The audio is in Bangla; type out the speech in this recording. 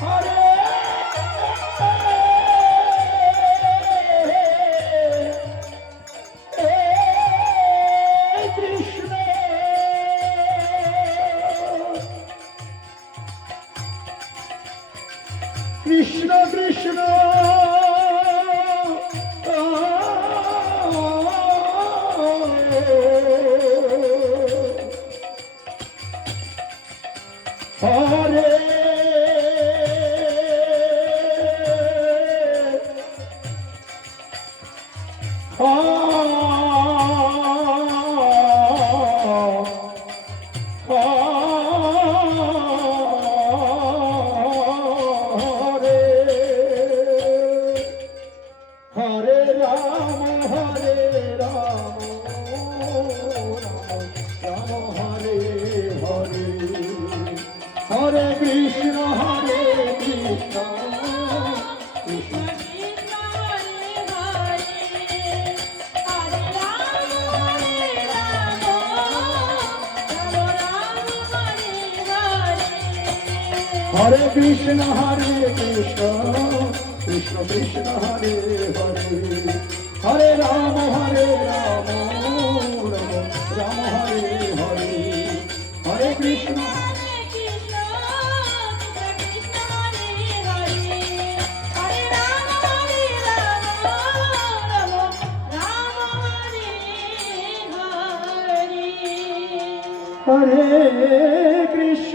হরে কৃষ্ণ কৃষ্ণ কৃষ্ণ হরে হরে রাম হরে রাম রাম হরে হরে হরে কৃষ্ণ কৃষ্ণ কৃষ্ণ হরে কৃষ্ণ কৃষ্ণ কৃষ্ণ হরে হরে হরে রাম রাম রাম হরে হরে হরে কৃষ্ণ হরে